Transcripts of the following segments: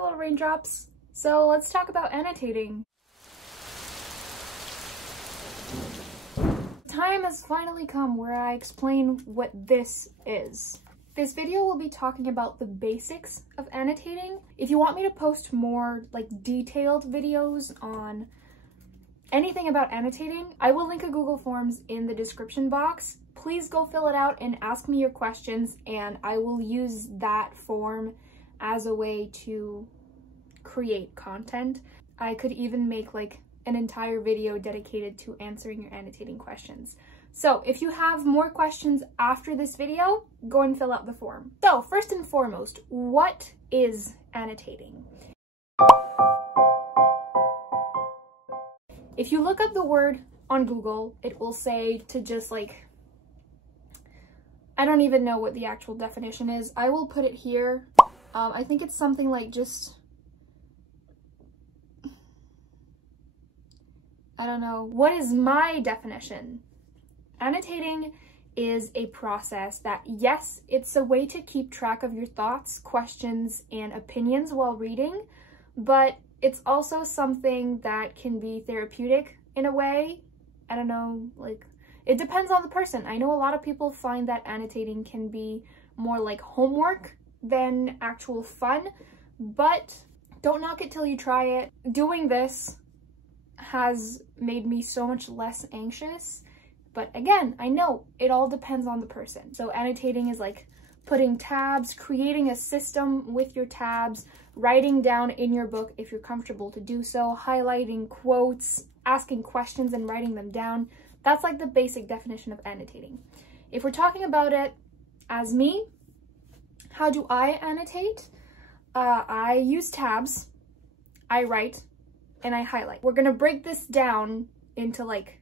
little raindrops. So let's talk about annotating. Time has finally come where I explain what this is. This video will be talking about the basics of annotating. If you want me to post more like detailed videos on anything about annotating, I will link a Google Forms in the description box. Please go fill it out and ask me your questions, and I will use that form as a way to create content. I could even make like an entire video dedicated to answering your annotating questions. So if you have more questions after this video, go and fill out the form. So first and foremost, what is annotating? If you look up the word on Google, it will say to just like, I don't even know what the actual definition is. I will put it here. I think it's something like just, I don't know. What is my definition? Annotating is a process that, yes, it's a way to keep track of your thoughts, questions, and opinions while reading, but it's also something that can be therapeutic in a way. I don't know, like, it depends on the person. I know a lot of people find that annotating can be more like homework than actual fun, but don't knock it till you try it. Doing this has made me so much less anxious. But again, I know it all depends on the person. So annotating is like putting tabs, creating a system with your tabs, writing down in your book if you're comfortable to do so, highlighting quotes, asking questions and writing them down. That's like the basic definition of annotating. If we're talking about it as me, how do I annotate? I use tabs, I write, and I highlight. We're gonna break this down into like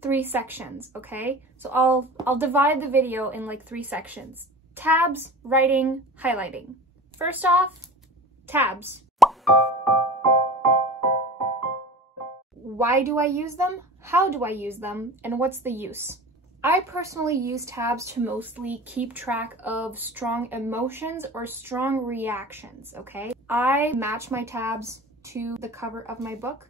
3 sections, okay? So I'll divide the video in like 3 sections. Tabs, writing, highlighting. First off, tabs. Why do I use them? How do I use them? And what's the use? I personally use tabs to mostly keep track of strong emotions or strong reactions, okay? I match my tabs to the cover of my book.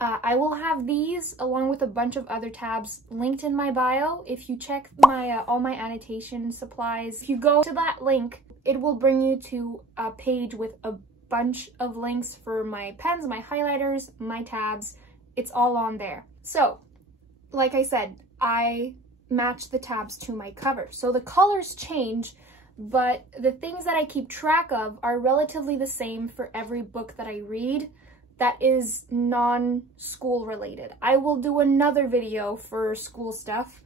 I will have these along with a bunch of other tabs linked in my bio. If you check my all my annotation supplies, if you go to that link, it will bring you to a page with a bunch of links for my pens, my highlighters, my tabs. It's all on there. So, like I said, I match the tabs to my cover. So the colors change, but the things that I keep track of are relatively the same for every book that I read that is non-school related. I will do another video for school stuff.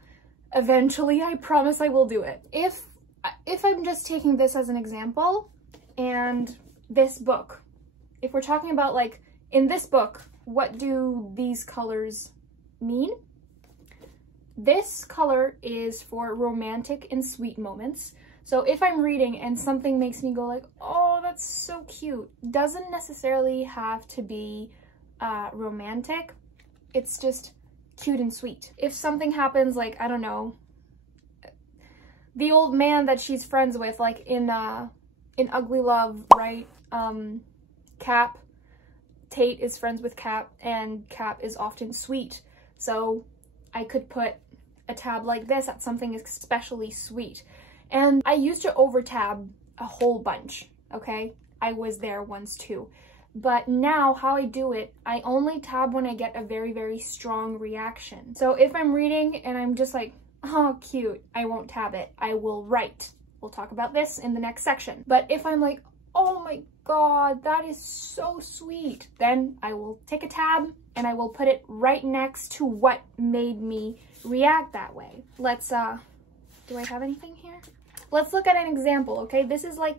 Eventually, I promise I will do it. If I'm just taking this as an example, and this book, if we're talking about like, in this book, what do these colors mean? This color is for romantic and sweet moments. So if I'm reading and something makes me go like, oh, that's so cute, doesn't necessarily have to be romantic. It's just cute and sweet. If something happens like, I don't know, the old man that she's friends with, like in Ugly Love, right? Cap, Tate is friends with Cap, and Cap is often sweet. So I could put a tab like this at something especially sweet. And I used to over tab a whole bunch, okay? I was there once too. But now how I do it, I only tab when I get a very, very strong reaction. So if I'm reading and I'm just like, oh, cute, I won't tab it. I will write. We'll talk about this in the next section. But if I'm like, oh my God, that is so sweet, then I will take a tab and I will put it right next to what made me react that way. Let's, do I have anything here? Let's look at an example, okay? This is like,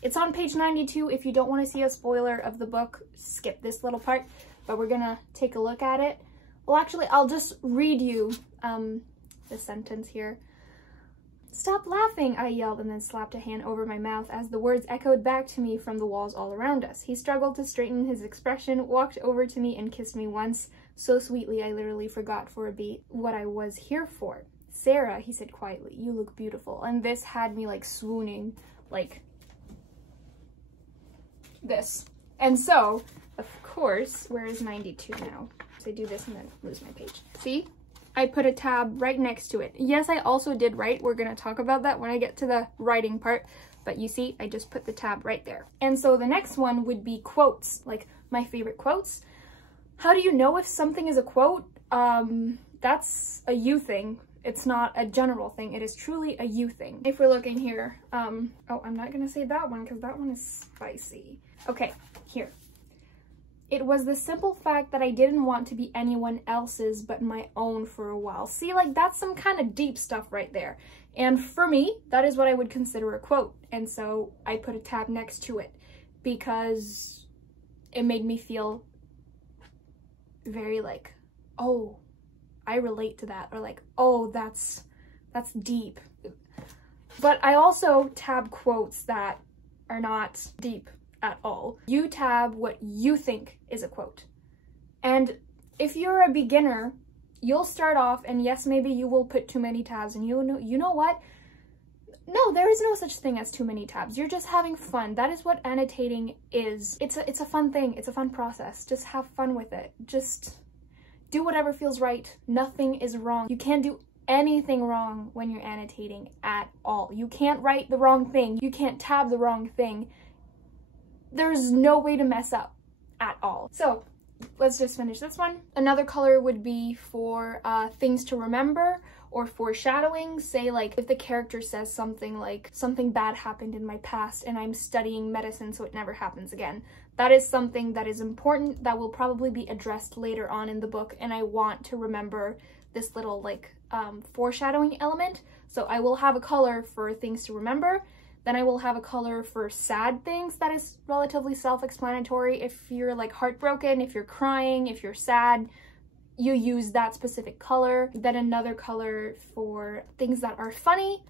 it's on page 92. If you don't want to see a spoiler of the book, skip this little part, but we're gonna take a look at it. Well, actually, I'll just read you the sentence here. "Stop laughing," I yelled, and then slapped a hand over my mouth as the words echoed back to me from the walls all around us. He struggled to straighten his expression, walked over to me, and kissed me once, so sweetly I literally forgot for a beat what I was here for. "Sarah," he said quietly, "you look beautiful." And this had me like swooning, like this. And so, of course, where is 92 now? So I do this and then lose my page. See? I put a tab right next to it. Yes, I also did write. We're gonna talk about that when I get to the writing part. But you see, I just put the tab right there. And so the next one would be quotes, like my favorite quotes. How do you know if something is a quote? That's a you thing. It's not a general thing. It is truly a you thing. If we're looking here, oh, I'm not gonna say that one because that one is spicy. Okay, here. It was the simple fact that I didn't want to be anyone else's but my own for a while. See, like that's some kind of deep stuff right there. And for me, that is what I would consider a quote. And so I put a tab next to it because it made me feel very like, oh, I relate to that, or like, oh, that's deep. But I also tab quotes that are not deep at all. You tab what you think is a quote. And if you're a beginner, you'll start off and yes, maybe you will put too many tabs and you know what? No, there is no such thing as too many tabs. You're just having fun. That is what annotating is. It's a fun thing. It's a fun process. Just have fun with it. Just do whatever feels right. Nothing is wrong. You can't do anything wrong when you're annotating at all. You can't write the wrong thing. You can't tab the wrong thing. There's no way to mess up at all. So let's just finish this one. Another color would be for things to remember or foreshadowing. Say like if the character says something like, something bad happened in my past and I'm studying medicine so it never happens again. That is something that is important that will probably be addressed later on in the book, and I want to remember this little like foreshadowing element. So I will have a color for things to remember. Then I will have a color for sad things that is relatively self-explanatory. If you're like heartbroken, if you're crying, if you're sad, you use that specific color. Then another color for things that are funny.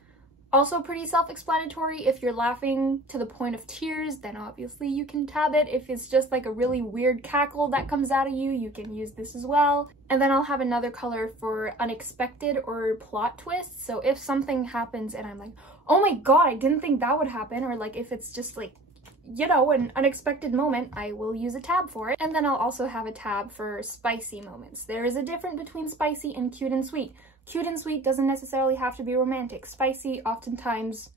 Also pretty self-explanatory. If you're laughing to the point of tears, then obviously you can tab it. If it's just like a really weird cackle that comes out of you, you can use this as well. And then I'll have another color for unexpected or plot twists. So if something happens and I'm like, oh my god, I didn't think that would happen, or like if it's just like, you know, an unexpected moment, I will use a tab for it. And then I'll also have a tab for spicy moments. There is a difference between spicy and cute and sweet. Cute and sweet doesn't necessarily have to be romantic. Spicy oftentimes,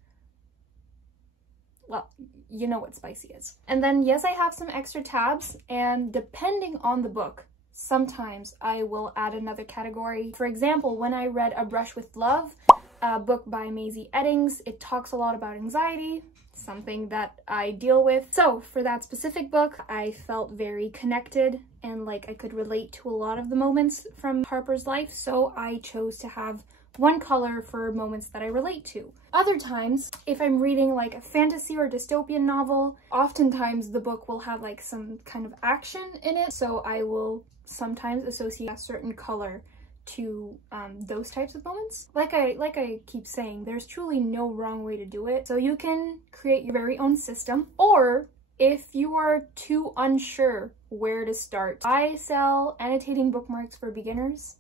well, you know what spicy is. And then yes, I have some extra tabs, and depending on the book, sometimes I will add another category. For example, when I read A Brush with Love, a book by Maisie Eddings, it talks a lot about anxiety, something that I deal with. So for that specific book, I felt very connected and like I could relate to a lot of the moments from Harper's life. So I chose to have one color for moments that I relate to. Other times, if I'm reading like a fantasy or dystopian novel, oftentimes the book will have like some kind of action in it. So I will sometimes associate a certain color to those types of moments. Like I keep saying, there's truly no wrong way to do it. So you can create your very own system, or if you are too unsure where to start, I sell annotating bookmarks for beginners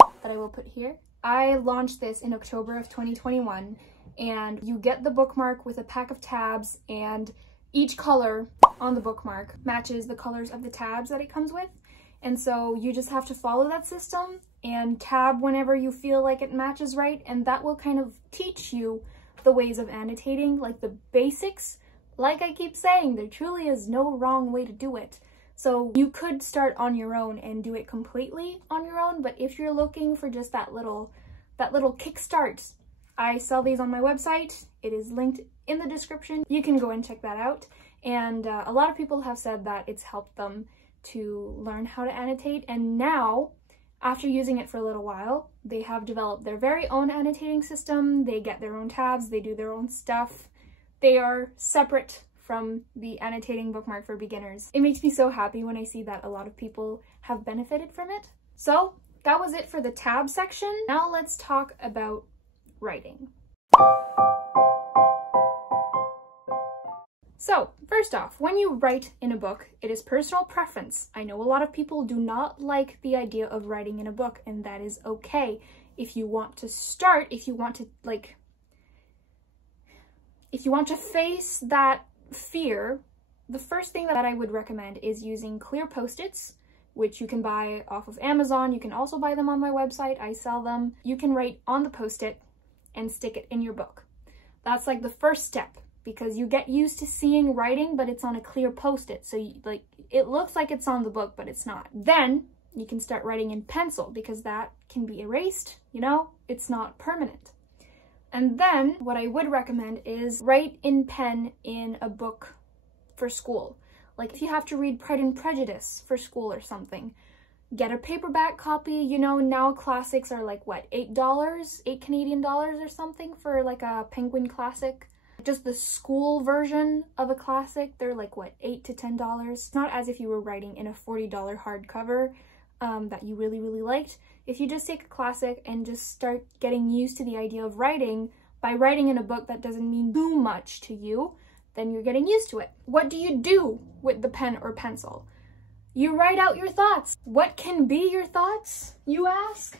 that I will put here. I launched this in October of 2021, and you get the bookmark with a pack of tabs, and each color on the bookmark matches the colors of the tabs that it comes with. And so you just have to follow that system and tab whenever you feel like it matches right, and that will kind of teach you the ways of annotating, like the basics. Like I keep saying, there truly is no wrong way to do it. So you could start on your own and do it completely on your own, but if you're looking for just that little kickstart, I sell these on my website. It is linked in the description. You can go and check that out. And a lot of people have said that it's helped them to learn how to annotate, and now after using it for a little while, they have developed their very own annotating system. They get their own tabs, they do their own stuff. They are separate from the annotating bookmark for beginners. It makes me so happy when I see that a lot of people have benefited from it. So that was it for the tab section. Now let's talk about writing. So, first off, when you write in a book, it is personal preference. I know a lot of people do not like the idea of writing in a book, and that is okay. If you want to start, if you want to face that fear, The first thing that I would recommend is using clear Post-its, which you can buy off of Amazon. You can also buy them on my website. I sell them. You can write on the Post-it and stick it in your book. That's like the first step, because you get used to seeing writing, but it's on a clear Post-it. So it looks like it's on the book, but it's not. Then you can start writing in pencil, because that can be erased, you know, it's not permanent. And then what I would recommend is write in pen in a book for school. Like if you have to read Pride and Prejudice for school or something, get a paperback copy. You know, now classics are like what, $8, 8 Canadian dollars or something for like a Penguin classic. Just the school version of a classic, they're like what, $8 to $10. It's not as if you were writing in a $40 hardcover that you really, really liked. If you just take a classic and just start getting used to the idea of writing by writing in a book that doesn't mean too much to you, then you're getting used to it. What do you do with the pen or pencil? You write out your thoughts. What can be your thoughts, you ask?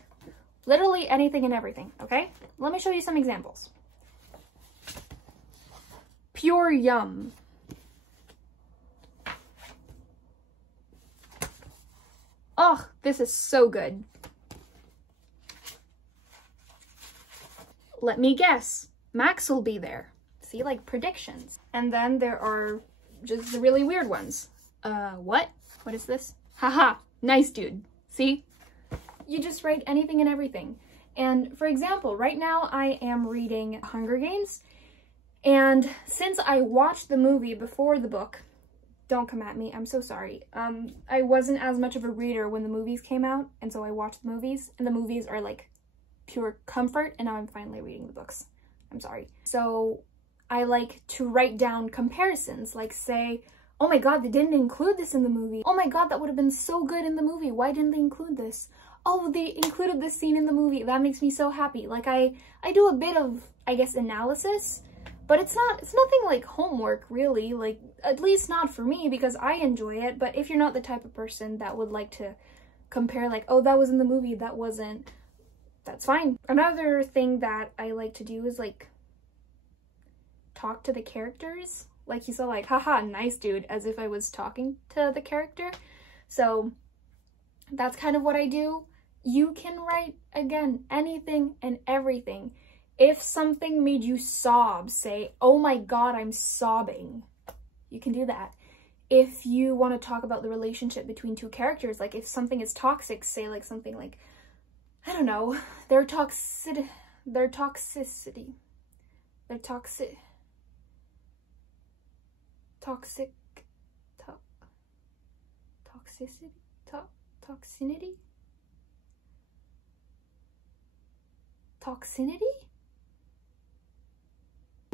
Literally anything and everything, okay? Let me show you some examples. Pure yum. Oh, this is so good. Let me guess, Max will be there. See, like predictions. And then there are just the really weird ones. What? What is this? Haha, nice dude. See? You just write anything and everything. And for example, right now I am reading Hunger Games. And since I watched the movie before the book, don't come at me, I'm so sorry. I wasn't as much of a reader when the movies came out, and so I watched the movies, and the movies are like pure comfort, and now I'm finally reading the books. I'm sorry. So I like to write down comparisons, like say, oh my god, they didn't include this in the movie. Oh my god, that would have been so good in the movie. Why didn't they include this? Oh, they included this scene in the movie. That makes me so happy. Like I do a bit of, I guess, analysis, but it's nothing like homework really, like at least not for me, because I enjoy it. But if you're not the type of person that would like to compare like, oh, that was in the movie, that wasn't, that's fine. Another thing that I like to do is like talk to the characters. Like you saw, like, haha, nice dude, as if I was talking to the character. So that's kind of what I do. You can write, again, anything and everything. If something made you sob, say, oh my god, I'm sobbing. You can do that. If you want to talk about the relationship between two characters, like if something is toxic, say like something like, I don't know, toxicity, toxicity,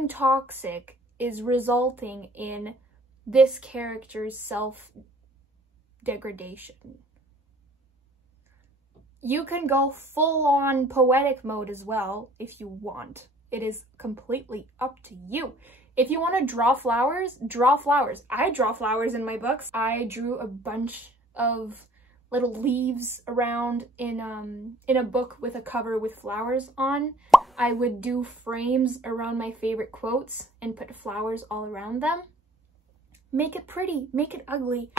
toxic is resulting in this character's self-degradation. You can go full-on poetic mode as well if you want. It is completely up to you. If you want to draw flowers, draw flowers. I draw flowers in my books. I drew a bunch of little leaves around in a book with a cover with flowers on. I would do frames around my favorite quotes and put flowers all around them. Make it pretty, make it ugly,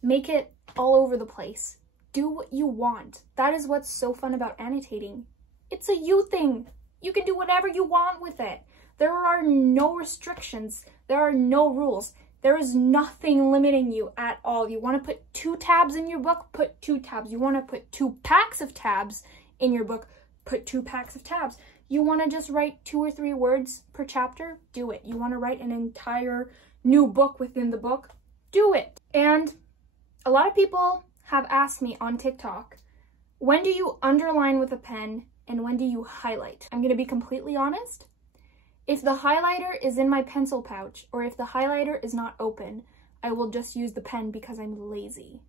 make it all over the place. Do what you want. That is what's so fun about annotating. It's a you thing. You can do whatever you want with it. There are no restrictions. There are no rules. There is nothing limiting you at all. You want to put 2 tabs in your book? Put 2 tabs. You want to put 2 packs of tabs in your book? Put 2 packs of tabs. You want to just write 2 or 3 words per chapter? Do it. You want to write an entire new book within the book? Do it. And a lot of people have asked me on TikTok, when do you underline with a pen and when do you highlight? I'm going to be completely honest. If the highlighter is in my pencil pouch or if the highlighter is not open, I will just use the pen because I'm lazy.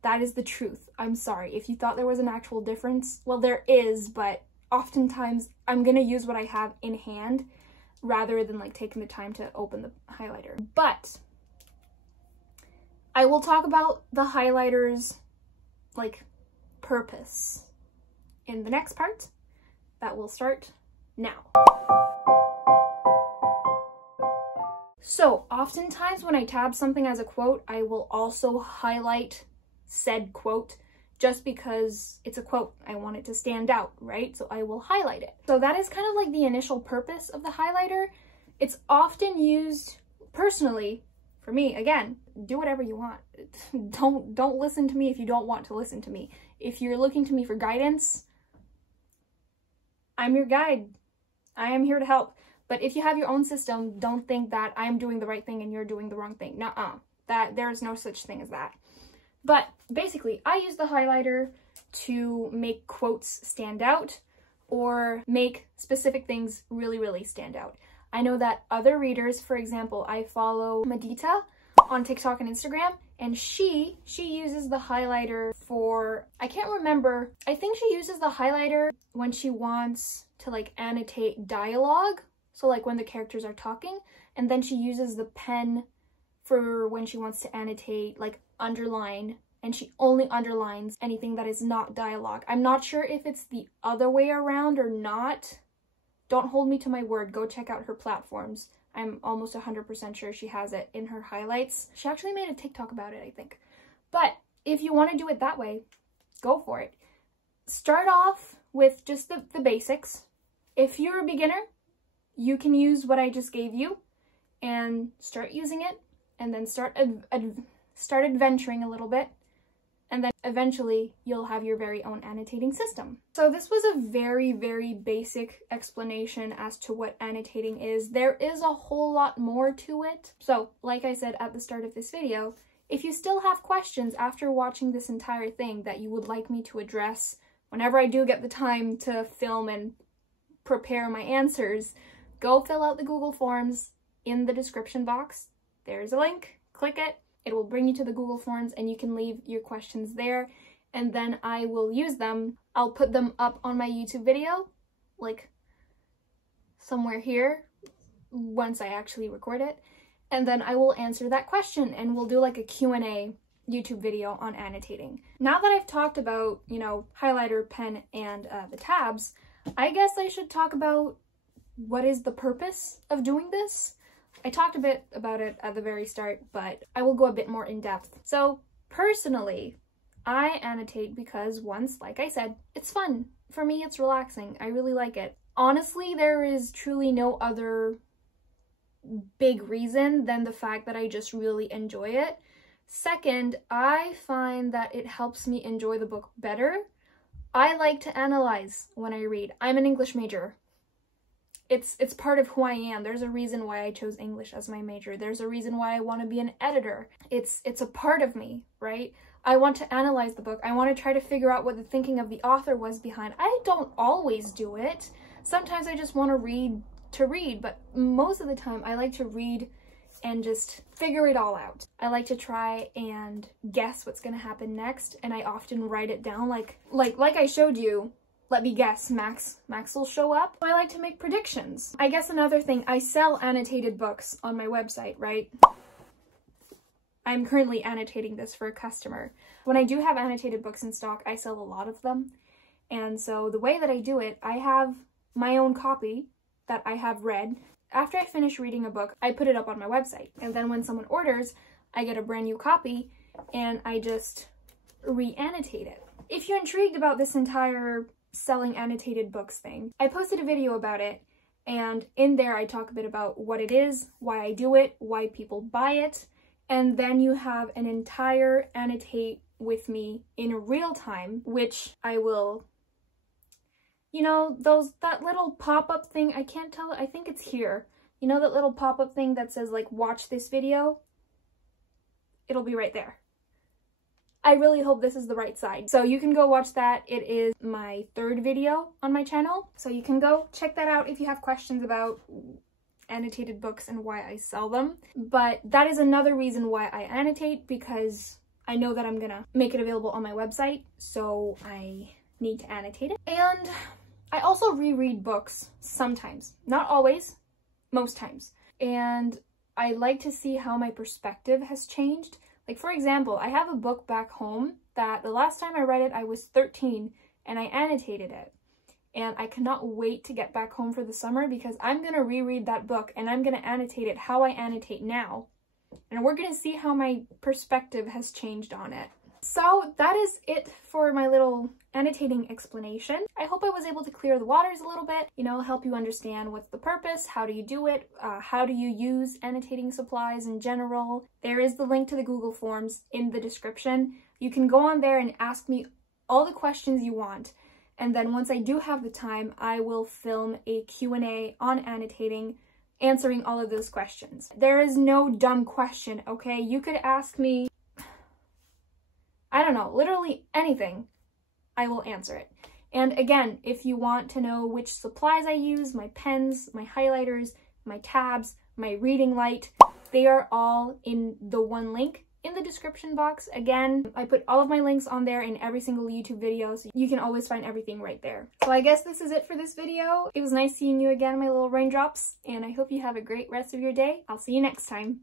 That is the truth. I'm sorry. If you thought there was an actual difference, well, there is, but oftentimes I'm going to use what I have in hand rather than like taking the time to open the highlighter. But I will talk about the highlighter's like purpose in the next part that will start now. So oftentimes when I tab something as a quote, I will also highlight said quote just because it's a quote. I want it to stand out, right? So I will highlight it. So that is kind of like the initial purpose of the highlighter. It's often used personally, for me, again, do whatever you want. Don't listen to me if you don't want to listen to me. If you're looking to me for guidance, I'm your guide. I am here to help. But if you have your own system, don't think that I'm doing the right thing and you're doing the wrong thing. Nuh-uh. There is no such thing as that. But basically, I use the highlighter to make quotes stand out or make specific things really, really stand out. I know that other readers, for example, I follow Madita on TikTok and Instagram, and she uses the highlighter for, I can't remember, I think she uses the highlighter when she wants to like annotate dialogue, so like when the characters are talking, and then she uses the pen for when she wants to annotate, like underline, and she only underlines anything that is not dialogue. I'm not sure if it's the other way around or not. Don't hold me to my word. Go check out her platforms. I'm almost 100% sure she has it in her highlights. She actually made a TikTok about it, I think. But if you want to do it that way, go for it. Start off with just the basics. If you're a beginner, you can use what I just gave you and start using it, and then start adventuring a little bit, and then eventually you'll have your very own annotating system. So this was a very, very basic explanation as to what annotating is. There is a whole lot more to it. So like I said at the start of this video, if you still have questions after watching this entire thing that you would like me to address whenever I do get the time to film and prepare my answers, go fill out the Google Forms in the description box. There's a link, click it. It will bring you to the Google Forms and you can leave your questions there, and then I will use them. I'll put them up on my YouTube video, like somewhere here, once I actually record it, and then I will answer that question and we'll do like a Q&A YouTube video on annotating. Now that I've talked about, you know, highlighter, pen, and the tabs, I guess I should talk about what is the purpose of doing this. I talked a bit about it at the very start, but I will go a bit more in depth. So personally, I annotate because once, like I said, it's fun. For me, it's relaxing. I really like it. Honestly, there is truly no other big reason than the fact that I just really enjoy it. Second, I find that it helps me enjoy the book better. I like to analyze when I read. I'm an English major. It's part of who I am. There's a reason why I chose English as my major. There's a reason why I want to be an editor. It's a part of me, right? I want to analyze the book. I want to try to figure out what the thinking of the author was behind. I don't always do it. Sometimes I just want to read, but most of the time I like to read and just figure it all out. I like to try and guess what's going to happen next, and I often write it down like I showed you. Let me guess, Max will show up. I like to make predictions. I guess another thing, I sell annotated books on my website, right? I'm currently annotating this for a customer. When I do have annotated books in stock, I sell a lot of them. And so the way that I do it, I have my own copy that I have read. After I finish reading a book, I put it up on my website. And then when someone orders, I get a brand new copy and I just re-annotate it. If you're intrigued about this entire selling annotated books thing, I posted a video about it, and in there I talk a bit about what it is, why I do it, why people buy it, and then you have an entire annotate with me in real time, which I will, you know, that little pop-up thing, I can't tell, I think it's here. You know that little pop-up thing that says like watch this video? It'll be right there. I really hope this is the right side. So you can go watch that. It is my third video on my channel. So you can go check that out if you have questions about annotated books and why I sell them. But that is another reason why I annotate, because I know that I'm gonna make it available on my website. So I need to annotate it. And I also reread books sometimes. Not always, most times. And I like to see how my perspective has changed. Like, for example, I have a book back home that the last time I read it, I was 13 and I annotated it. and I cannot wait to get back home for the summer because I'm gonna reread that book and I'm gonna annotate it how I annotate now. And we're gonna see how my perspective has changed on it. So that is it for my little annotating explanation. I hope I was able to clear the waters a little bit, you know, help you understand what's the purpose, how do you do it, how do you use annotating supplies in general. There is the link to the Google Forms in the description. You can go on there and ask me all the questions you want. And then once I do have the time, I will film a Q&A on annotating, answering all of those questions. There is no dumb question, okay? You could ask me, I don't know, literally anything. I will answer it. And again, if you want to know which supplies I use, my pens, my highlighters, my tabs, my reading light, they are all in the one link in the description box. Again, I put all of my links on there in every single YouTube video, so you can always find everything right there. So I guess this is it for this video. It was nice seeing you again, my little raindrops, and I hope you have a great rest of your day. I'll see you next time.